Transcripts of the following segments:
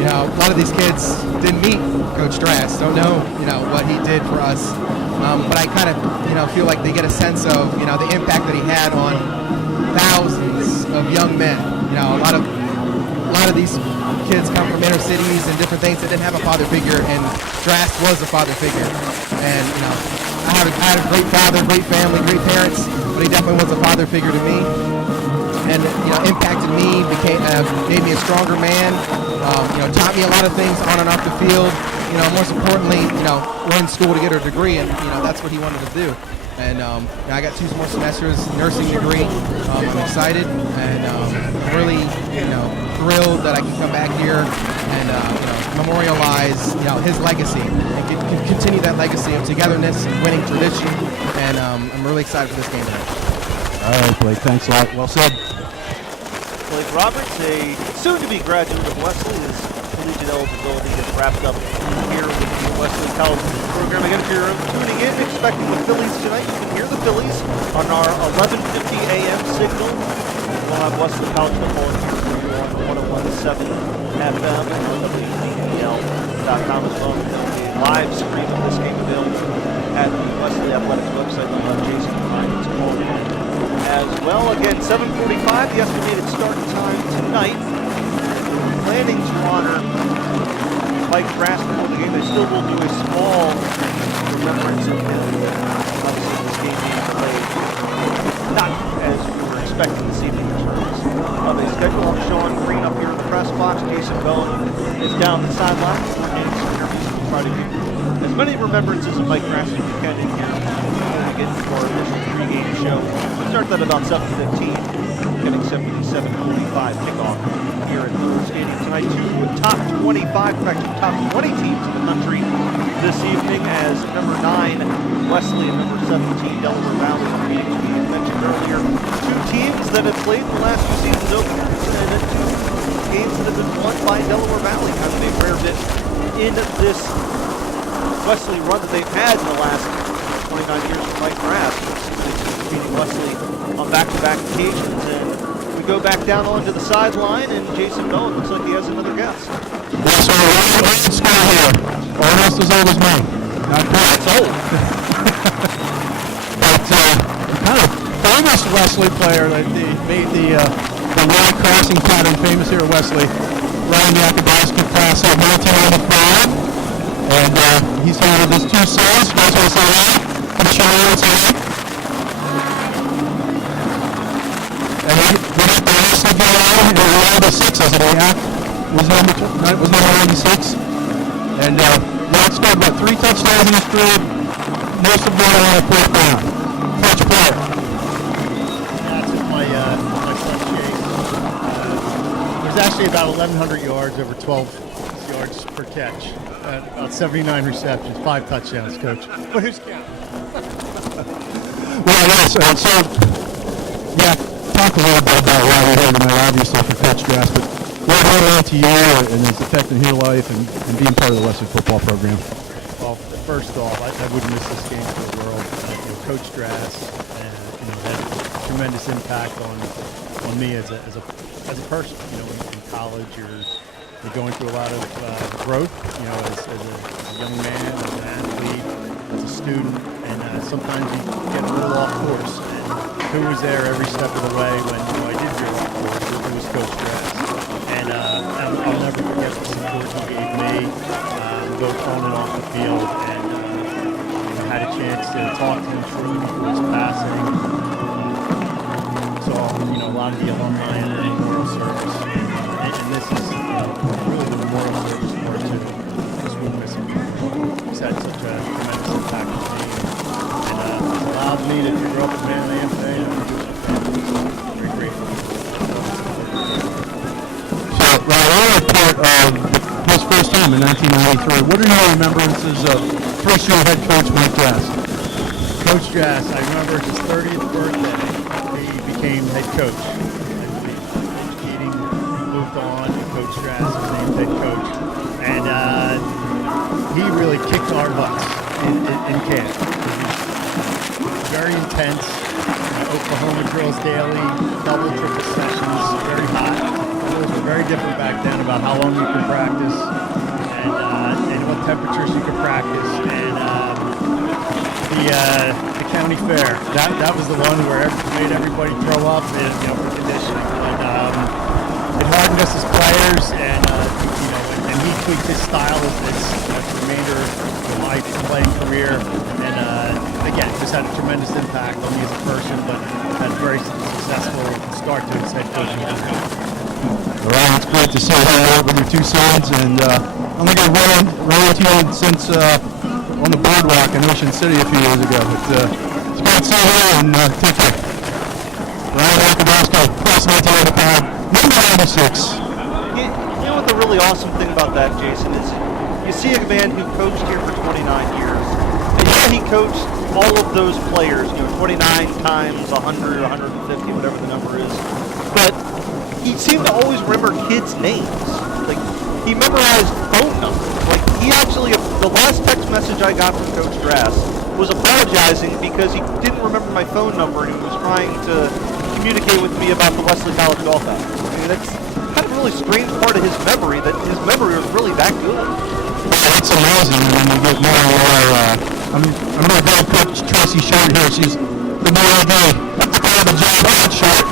A lot of these kids didn't meet Coach Drass, don't know, what he did for us. But I kind of, feel like they get a sense of, the impact that he had on thousands of young men. A lot of these kids come from inner cities and different things that didn't have a father figure, and Drass was a father figure. And, I had a great father, great family, great parents, but he definitely was a father figure to me. And impacted me, made me a stronger man. Taught me a lot of things on and off the field. Most importantly, we're in school to get a degree, and that's what he wanted to do. And I got 2 more semesters, nursing degree. I'm excited, and I'm really, thrilled that I can come back here and memorialize, his legacy and continue that legacy of togetherness and winning tradition. And I'm really excited for this game tonight. All right, Blake. Thanks a lot. Well said. Blake Roberts, a soon-to-be graduate of Wesley, his collegiate eligibility gets wrapped up here with the Wesley College program. Again, if you're tuning in, expecting the Phillies tonight, you can hear the Phillies on our 11:50 a.m. signal. We'll have Wesley College football here on 101.7 FM and WBL.com as well. There'll be a live stream of this game available at the Wesley Athletics website. We'll have Jason Ryan's call as well. Again, 7:45, the estimated start time tonight. Planning to honor Mike Drass before the game. They still will do a small remembrance of him. Obviously, this game being delayed, not as we were expecting this evening in terms of a schedule. Sean Green up here in the press box. Jason Bowen is down the sideline. Coordinating some interviews. We'll try to do as many remembrances of Mike Drass as we can in here before we get into our initial pregame show. We start that about 7:15, getting 7:45 kickoff here at Miller Stadium tonight. 2 top 25, in fact, 2 top 20 teams in the country this evening, as number 9 Wesley and number 17 Delaware Valley are meeting. We mentioned earlier 2 teams that have played the last 2 seasons openers, and 2 games that have been won by Delaware Valley. Kind of a rare bit in this Wesley run that they've had in the last 29 years with Mike Graff, beating Wesley on back-to-back occasions. And we go back down onto the sideline, and Jason Bowen looks like he has another guest. Yes, sir. Old school here. Almost as old as me. Not quite. That's old. But kind of famous Wesley player that made the line crossing pattern famous here at Wesley. Ran the acrobatic class of 1995. And he's here with his 2 sons. Guys want to say hi? Can you show me what's on? And we got the Wesley guy on number 6, isn't he? Yeah? Was number 96. And Matt scored about 3 touchdowns in his career, most of them on the 4th down. Clutch player. That's my son Chase. There's actually about 1,100 yards, over 12 yards per catch. About 79 receptions, 5 touchdowns, Coach. But who's counting? Well, yes. So, yeah, talk a little bit about why we're here tonight, obviously, for Coach Drass, but what meant to you and its effect in your life and being part of the Wesley football program? Well, first off, I wouldn't miss this game for the world. Coach Drass had a tremendous impact on me as a person. In college, you're going through a lot of growth, as a young man, as an athlete, as a student, and sometimes you get a little off course. And who was there every step of the way when I did veer off course? It was Coach Drass. And I'll never forget the support he gave me, both on and off the field. And I had a chance to talk to him shortly before his passing. Saw, a lot of the alumni in the memorial service. And this is really the memorial service for him to this week missing. He's had such a tremendous impact on me. And allowed me to grow up in Manly and today. And I'm very grateful. So, Ryan, you're part of his first time in 1993. What are your remembrances of first-year head coach Mike Drass? Coach Drass, I remember his 30th birthday, he became head coach. Coach Keating moved on, and Coach Drass was named head coach. And he really kicked our butts in camp. very intense. Oklahoma drills daily, double, triple sessions, very hot. Those were very different back then about how long you could practice and what temperatures you could practice. And the county fair, that was the one where it made everybody throw up and, for conditioning. But it hardened us as players, and and he tweaked his style as the remainder of my playing career. And again, just had a tremendous impact on me as a person, but had a very successful start to his head coaching career. All right, it's great to see you here with your two sons, and I'm going to run into you since on the boardwalk in Ocean City a few years ago. But it's great to see you here, and take care. Ryan Akabasco, class 1985, number 96. You know what the really awesome thing about that, Jason, is you see a man who coached here for 29 years, and yeah, he coached all of those players, 29 times 100, 150, whatever the number is, but he seemed to always remember kids' names. Like, he memorized phone numbers. Like, he actually, the last text message I got from Coach Drass was apologizing because he didn't remember my phone number and he was trying to communicate with me about the Wesley College golf house. I mean, that's kind of a really strange part of his memory, that his memory was really that good. It's amazing, and then you get more and more. I'm going to grab Coach Tracy Short here. She's the new AD. The job short.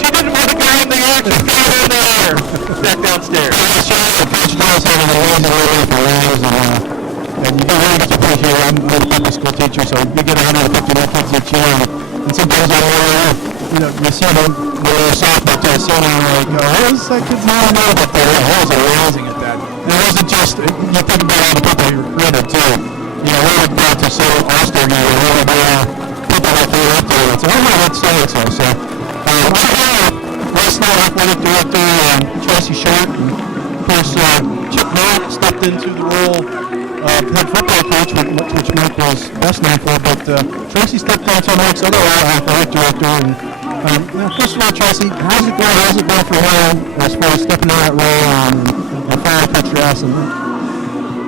She didn't want to go in the action. Go in there. Back downstairs. Coach Drass had an amazing way for years, and you really get to play here. I'm a public school teacher, so we get 150 new kids each year, and sometimes you see them when they're sophomore to a senior, and you're like, how is that kid's name? But he was amazing at that. And it wasn't just, you think about all the people he recruited, too. We would go to say All-Star game, and we would people that they were up there would say, oh, no, that's so-and-so. So, Wrestler, athletic director, Tracy Short, and of course, Chip Mott stepped into the role of head football coach, which Mike was best known for, but Tracy stepped into Mike's other athletic director. And first of all, Tracy, how's it going? How's it going for you as far as stepping into that role and following Coach Drass?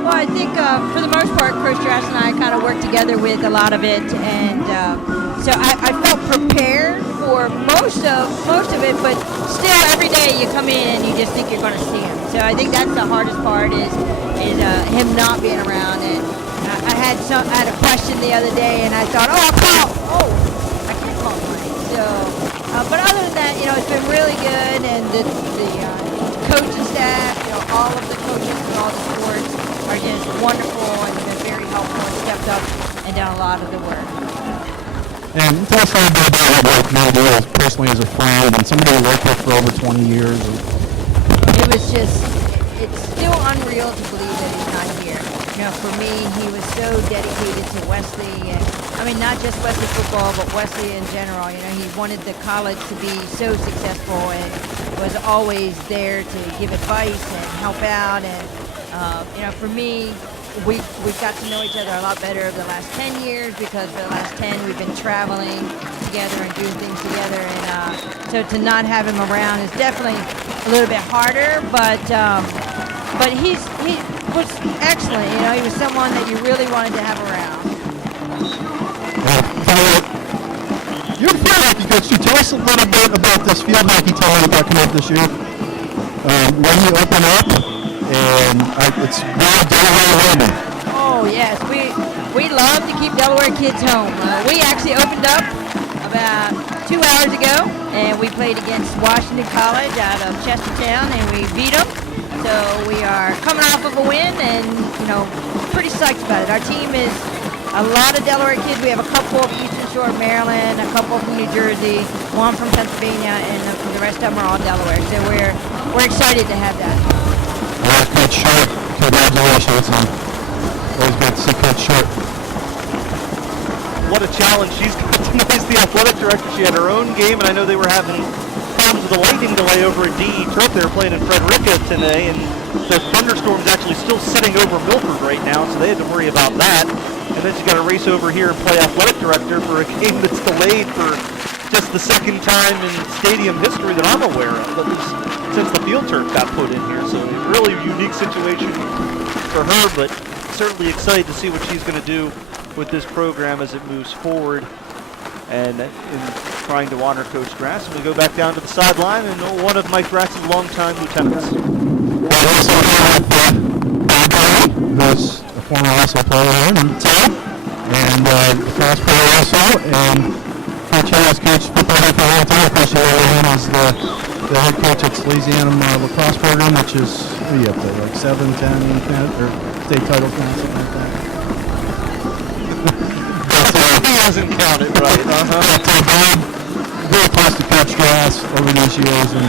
Well, I think for the most part, Coach Drass and I kind of worked together with a lot of it, and so I felt prepared for most of it, but still every day you come in and you just think you're going to see him. So I think that's the hardest part is him not being around. And I had a question the other day, and I thought, I can't call mine. So, but other than that, it's been really good, and the coaching staff, all of the coaches in all the sports are just wonderful and been very helpful and stepped up and done a lot of the work. And tell us a little bit about what work Mary did personally as a friend and somebody who worked with for over 20 years. It was just, it's still unreal to believe that he's not here. For me, he was so dedicated to Wesley, and I mean, not just Wesley football, but Wesley in general. He wanted the college to be so successful and was always there to give advice and help out. And, for me, we've got to know each other a lot better over the last 10 years because for the last 10 we've been traveling together and doing things together. And so to not have him around is definitely a little bit harder, but he was excellent. He was someone that you really wanted to have around. You're a field hockey coach. Tell us a little bit about this field hockey tournament that came up this year. When you open up, and it's really Delaware women. Oh yes, we love to keep Delaware kids home. We actually opened up about 2 hours ago, and we played against Washington College out of Chestertown, and we beat them. So we are coming off of a win, and pretty psyched about it. Our team is a lot of Delaware kids. We have a couple of Eastern Shore of Maryland, a couple from New Jersey, one from Pennsylvania, and the rest of them are all Delaware. So we're excited to have that. Coach Short, congratulations. Always good to see Coach Short. What a challenge she's got tonight as the athletic director. She had her own game, and I know they were having problems with the lightning delay over at DE Turf. They were playing in Frederica today, and the thunderstorm's actually still setting over Milford right now, so they had to worry about that. And then she's got to race over here and play athletic director for a game that's delayed for just the second time in stadium history that I'm aware of, at least since the field turf got put in here. So a really unique situation for her, but certainly excited to see what she's going to do with this program as it moves forward. and in trying to honor Coach Drass. And we go back down to the sideline and one of Mike Drass's longtime lieutenants. Who's a former wrestling player here in the team, and lacrosse player also, and Coach has coached football here for a long time. Coach Him is the head coach at Louisiana lacrosse program, which is, what are you up to, like 7, 10, or state title count, something like that. He hasn't counted right. Very close to Coach Drass over these years, and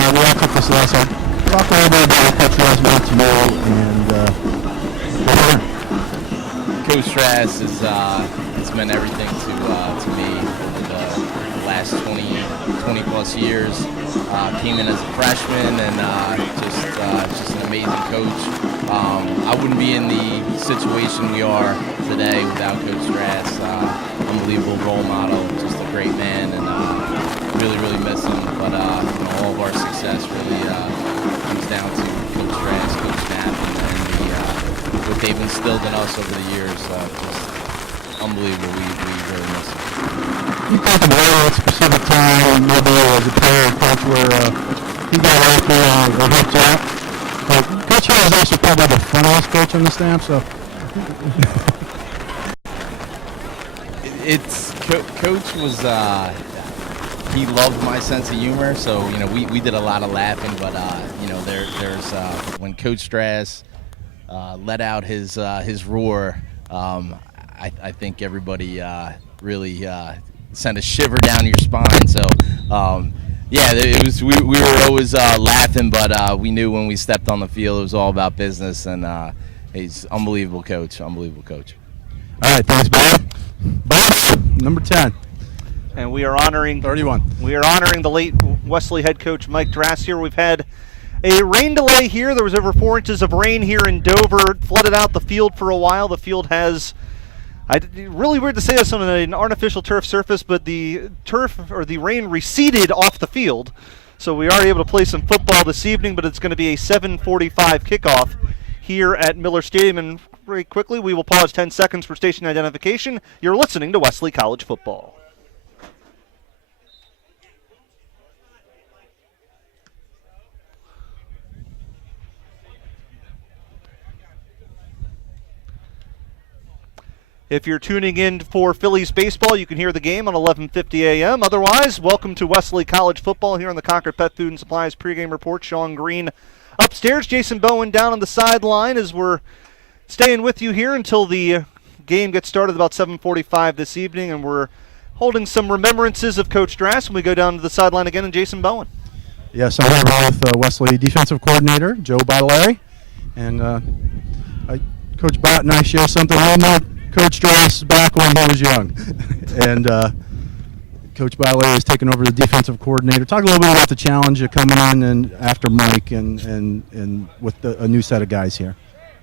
we all took this last time. Talk a little bit about what Coach Drass meant to you, and Coach Drass has meant everything to me over the last 20 plus years. Came in as a freshman and just an amazing coach. I wouldn't be in the situation we are today without Coach Drass. Unbelievable role model, just a great man, and really miss him. But all of our success really comes down to Coach Drass, Coach Knapp, and what they've instilled in us over the years. Just unbelievable. We really miss him. You talk about a specific time, maybe as a player or coach, where he got lucky or helped you out. But Coach Hill is also probably the funniest coach on the staff, so. Coach was he loved my sense of humor, so we did a lot of laughing. But there's when Coach Drass let out his roar, I think everybody really sent a shiver down your spine. So it was we were always laughing, but we knew when we stepped on the field it was all about business, and he's unbelievable coach. All right, thanks, Bob. Bob, number 10. And we are honoring 31. We are honoring the late Wesley head coach Mike Drass here. We've had a rain delay here. There was over 4 inches of rain here in Dover. It flooded out the field for a while. The field has, really weird to say this on an artificial turf surface, but the turf or the rain receded off the field. So we are able to play some football this evening, but it's going to be a 7:45 kickoff here at Miller Stadium. And very quickly, we will pause 10 seconds for station identification. You're listening to Wesley College Football. If you're tuning in for Phillies baseball, you can hear the game on 11:50 a.m. Otherwise, welcome to Wesley College Football here on the Concord Pet Food and Supplies pregame report. Sean Green upstairs, Jason Bowen down on the sideline as we're staying with you here until the game gets started about 7:45 this evening, and we're holding some remembrances of Coach Drass when we go down to the sideline again, and Jason Bowen. Yes, I'm here with Wesley defensive coordinator Joe Battleri, and Coach Bott and I share something. I know Coach Drass back when he was young, and Coach Battleri has taken over the defensive coordinator. Talk a little bit about the challenge of coming in and after Mike and with a new set of guys here.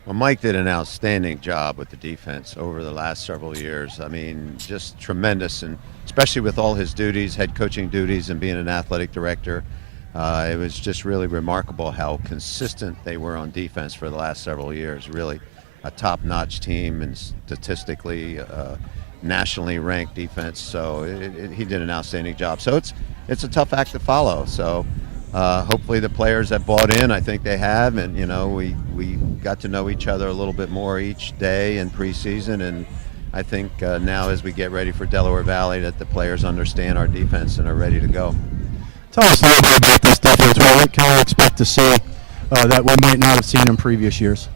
Well, Mike did an outstanding job with the defense over the last several years. I mean, just tremendous, and especially with all his duties, head coaching duties, and being an athletic director. It was just really remarkable how consistent they were on defense for the last several years. Really a top-notch team and statistically nationally ranked defense. So he did an outstanding job. So it's a tough act to follow. So hopefully the players that bought in, I think they have, and we got to know each other a little bit more each day in preseason, and I think now as we get ready for Delaware Valley that the players understand our defense and are ready to go. Tell us a little bit about this defense. What can we expect to see that we might not have seen in previous years?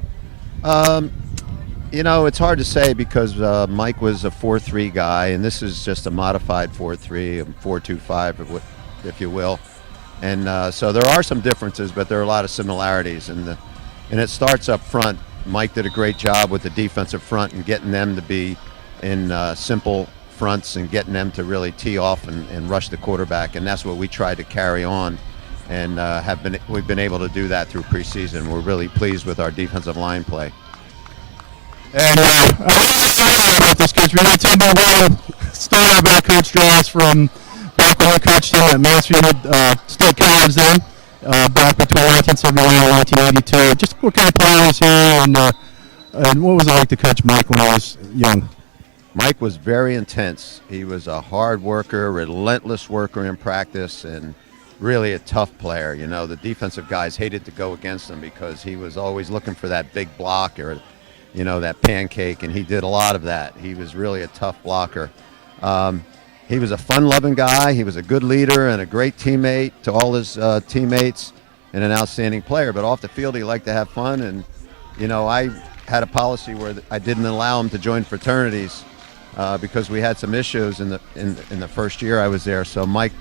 It's hard to say because Mike was a 4-3 guy, and this is just a modified 4-3, 4-2-5, if you will. And so there are some differences, but there are a lot of similarities. And it starts up front. Mike did a great job with the defensive front and getting them to be in simple fronts and getting them to really tee off and rush the quarterback. And that's what we tried to carry on, and we've been able to do that through preseason. We're really pleased with our defensive line play. And I want to say about this coach. We're going to tell about a story about Coach Drass from back when I coached him at Mansfield State College then, back between 1971 and 1982. Just what kind of player was he, and what was it like to coach Mike when he was young? Mike was very intense. He was a hard worker, relentless worker in practice, and really a tough player. You know, the defensive guys hated to go against him because he was always looking for that big block or, you know, that pancake, and he did a lot of that. He was really a tough blocker. He was a fun-loving guy. He was a good leader and a great teammate to all his teammates and an outstanding player. But off the field, he liked to have fun. And, you know, I had a policy where I didn't allow him to join fraternities because we had some issues in the first year I was there. So Mike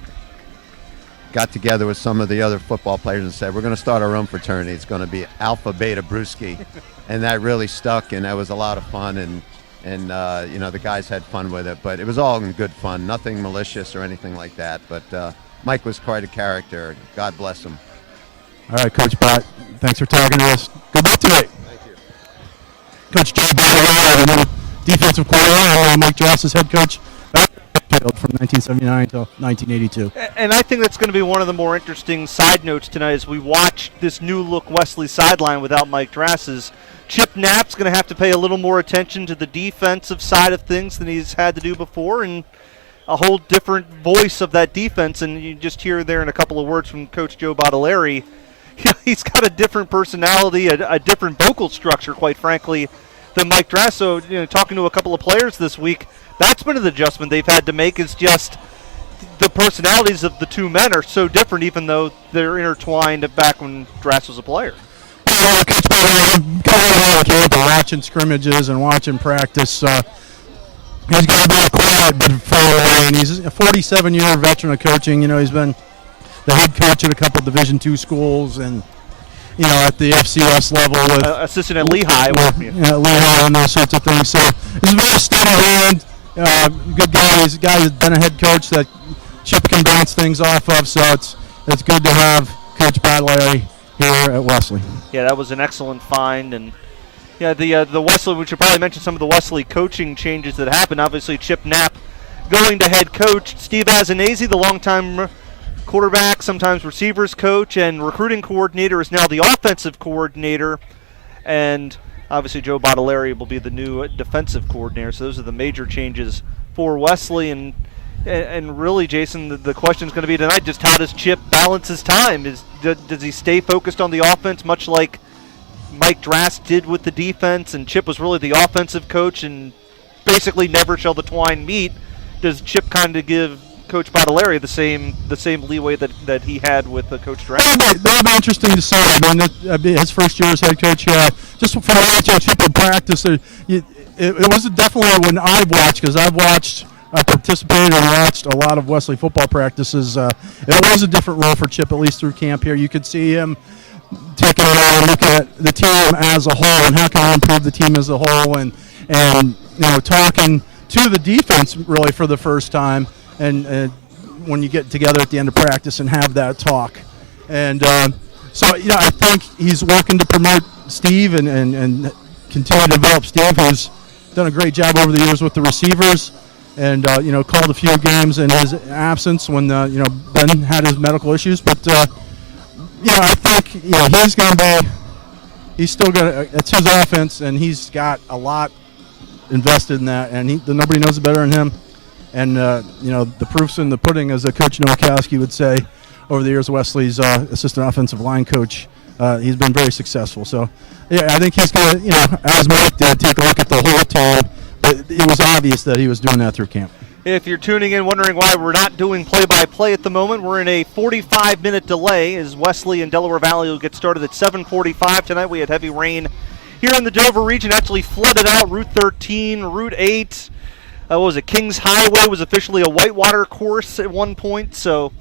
got together with some of the other football players and said, we're going to start our own fraternity. It's going to be Alpha Beta Brewski. And that really stuck, and that was a lot of fun. And you know, the guys had fun with it, but it was all in good fun, nothing malicious or anything like that. But Mike was quite a character. God bless him. All right, Coach Bott, thanks for talking to us. Good luck tonight. Thank you. Coach Joe Bott, the new defensive coordinator, Mike Drass' head coach, from 1979 until 1982. And I think that's going to be one of the more interesting side notes tonight as we watch this new look Wesley sideline without Mike Drass's. Chip Knapp's going to have to pay a little more attention to the defensive side of things than he's had to do before, and a whole different voice of that defense. And you just hear there in a couple of words from Coach Joe Bottiglieri, he's got a different personality, a different vocal structure, quite frankly, than Mike Drass. So, you know, talking to a couple of players this week, that's been an adjustment they've had to make, is just the personalities of the two men are so different, even though they're intertwined back when Drass was a player. Watching scrimmages and watching practice, he's got to be a quiet but far away, and he's a 47-year veteran of coaching. You know, he's been the head coach at a couple Division II schools, and you know, at the FCS level with assistant at Lehigh, Lehigh and those sorts of things. So he's a very steady hand, good guy. He's a guy who's been a head coach that Chip can bounce things off of. So it's good to have Coach Bottiglieri here at Wesley. Yeah, that was an excellent find. And yeah, the Wesley, we should probably mention some of the Wesley coaching changes that happened. Obviously, Chip Knapp going to head coach. Steve Azanese, the longtime quarterback, sometimes receivers coach and recruiting coordinator, is now the offensive coordinator. And obviously Joe Bottiglieri will be the new defensive coordinator. So those are the major changes for Wesley. And really, Jason, the question is going to be tonight, just how does Chip balance his time? Does he stay focused on the offense, much like Mike Drass did with the defense, and Chip was really the offensive coach and basically never shall the twine meet? Does Chip kind of give Coach Bottiglieri the same leeway that he had with Coach Drass? That'll be interesting to see. I mean, his first year as head coach, just from watching Chip in practice, it wasn't definitely when I watched, because I participated and watched a lot of Wesley football practices. It was a different role for Chip, at least through camp here. You could see him taking a look at the team as a whole and how can we improve the team as a whole, and you know, talking to the defense really for the first time, and when you get together at the end of practice and have that talk. And so, you know, I think he's working to promote Steve and continue to develop Steve, who's done a great job over the years with the receivers. And, you know, called a few games in his absence when, you know, Ben had his medical issues. But, you know, I think, you know, he's still got, it's his offense, and he's got a lot invested in that. And nobody knows it better than him. And, you know, the proof's in the pudding, as Coach Nowakowski would say, over the years. Wesley's assistant offensive line coach, he's been very successful. So, yeah, I think he's going to, you know, as Mike did, take a look at the whole team. But it was obvious that he was doing that through camp. If you're tuning in wondering why we're not doing play-by-play at the moment, we're in a 45-minute delay as Wesley and Delaware Valley will get started at 7:45 tonight. We had heavy rain here in the Dover region, actually flooded out Route 13, Route 8. What was it? Kings Highway was officially a whitewater course at one point, so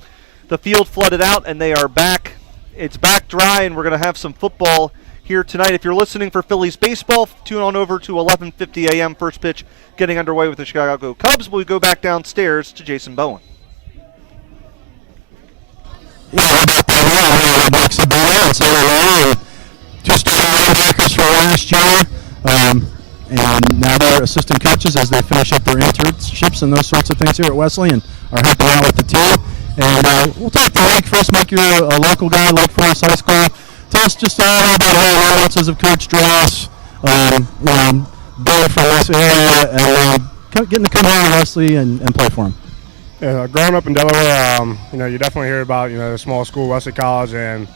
the field flooded out, and they are back. It's back dry, and we're going to have some football here tonight. If you're listening for Phillies baseball, tune on over to 11:50 a.m. First pitch getting underway with the Chicago Cubs. We go back downstairs to Jason Bowen. Two starting linebackers for last year, and now they're assistant coaches as they finish up their internships and those sorts of things here at Wesley, and are helping out with the team. And we'll talk to Mike first. Mike, you're a local guy, Lake Forest High School. Tell us just all about the influences of Coach Drass, being from this area, and getting to come here to Wesley and play for him? Yeah, growing up in Delaware, you definitely hear about, the small school, Wesley College, and,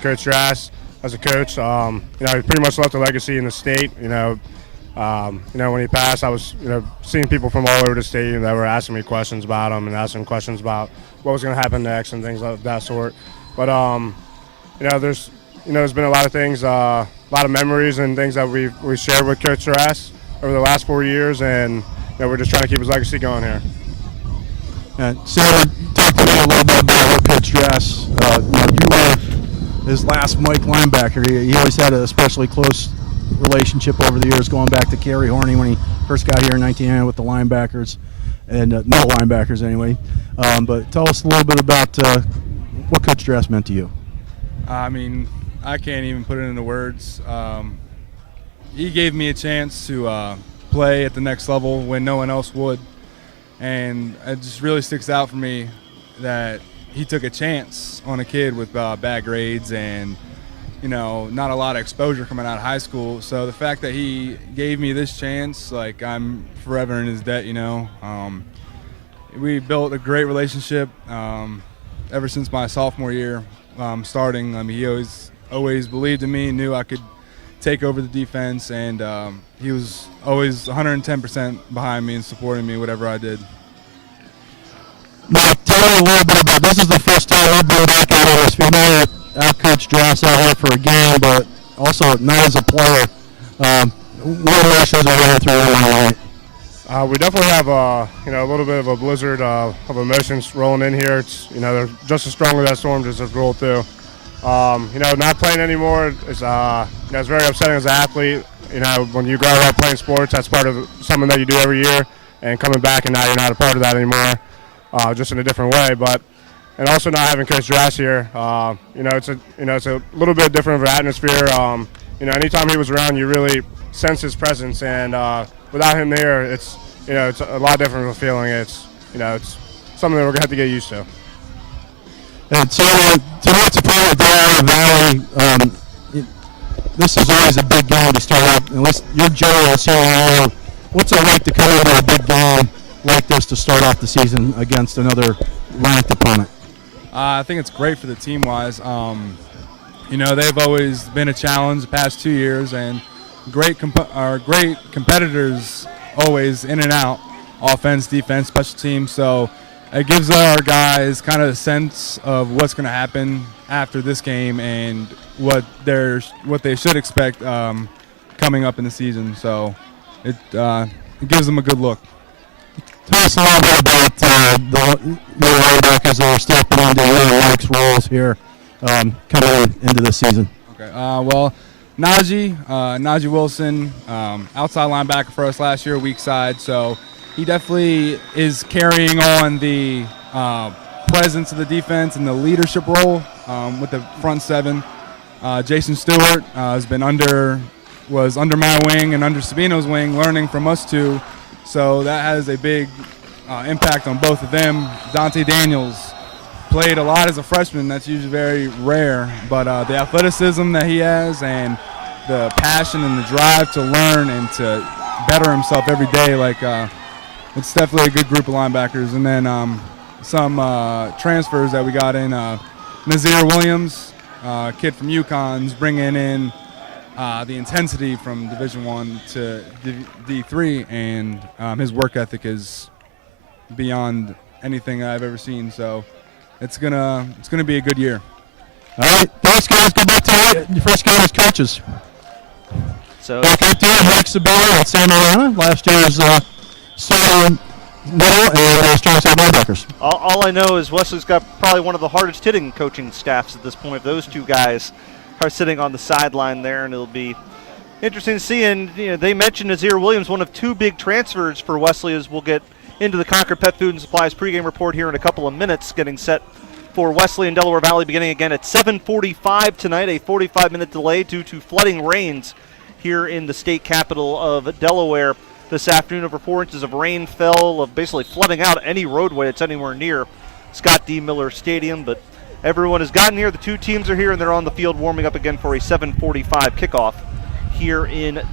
Coach Drass as a coach, he pretty much left a legacy in the state. When he passed, I was, seeing people from all over the state that were asking me questions about him and asking questions about what was going to happen next and things of that sort. But, there's been a lot of things, a lot of memories and things that we've shared with Coach Drass over the last 4 years, and, we're just trying to keep his legacy going here. Sarah, talk to me a little bit about what Coach Drass, you were his last Mike linebacker. He always had an especially close relationship over the years, going back to Kerry Horney when he first got here in 1990 with the linebackers, and middle linebackers anyway. But tell us a little bit about what Coach Drass meant to you. I mean, I can't even put it into words. He gave me a chance to play at the next level when no one else would. And it just really sticks out for me that he took a chance on a kid with bad grades and, not a lot of exposure coming out of high school. So the fact that he gave me this chance, like, I'm forever in his debt, We built a great relationship ever since my sophomore year starting. I mean, he always believed in me, knew I could take over the defense, and he was always 110% behind me and supporting me whatever I did. Mike, tell me a little bit about this. Is the first time you've been back out of this. We know that Coach Drass out here for a game, but also not as a player. What emotions are going through your mind? We definitely have a little bit of a blizzard of emotions rolling in here. It's they're just as strong as that storm just has rolled through. Not playing anymore is it's very upsetting as an athlete. When you grow up playing sports, that's part of something that you do every year, and coming back and now you're not a part of that anymore, just in a different way. And also not having Coach Drass here, it's a little bit different of an atmosphere. Anytime he was around, you really sense his presence, and without him there, it's a lot different of a feeling. It's something that we're gonna have to get used to. And so, tonight's a part of Delaware Valley. This is always a big game to start out. At least you're general here. What's it like to come into a big game like this to start off the season against another ranked opponent? I think it's great for the team-wise. They've always been a challenge the past 2 years, and great competitors always in and out, offense, defense, special teams. So it gives our guys kind of a sense of what's going to happen after this game and what they should expect coming up in the season. So it gives them a good look. Tell us a little bit about the linebackers that are stepping into Mike's roles here coming into this season. Okay. Najee Wilson, outside linebacker for us last year, weak side. So he definitely is carrying on the presence of the defense and the leadership role with the front seven. Jason Stewart was under my wing and under Sabino's wing, learning from us two. So that has a big impact on both of them. Dante Daniels played a lot as a freshman. That's usually very rare. But the athleticism that he has and the passion and the drive to learn and to better himself every day, it's definitely a good group of linebackers. And then some transfers that we got in. Nazir Williams, kid from UConn's bringing in the intensity from Division I to D3, and his work ethic is beyond anything I've ever seen. So it's gonna be a good year. All right, thanks guys. Go back to your first game as coaches. So back up there, Mike Sabino at San Marino. Last year's starting middle and strong side linebackers. all I know is Wesley's got probably one of the hardest hitting coaching staffs at this point. Those two guys are sitting on the sideline there, and it'll be interesting to see. And they mentioned Nazir Williams, one of two big transfers for Wesley, as we'll get into the Concord Pet Food and Supplies pregame report here in a couple of minutes, getting set for Wesley and Delaware Valley beginning again at 7:45 tonight, a 45-minute delay due to flooding rains here in the state capital of Delaware this afternoon. Over 4 inches of rain fell, of basically flooding out any roadway that's anywhere near Scott D. Miller Stadium, but everyone has gotten here. The two teams are here, and they're on the field warming up again for a 7:45 kickoff here in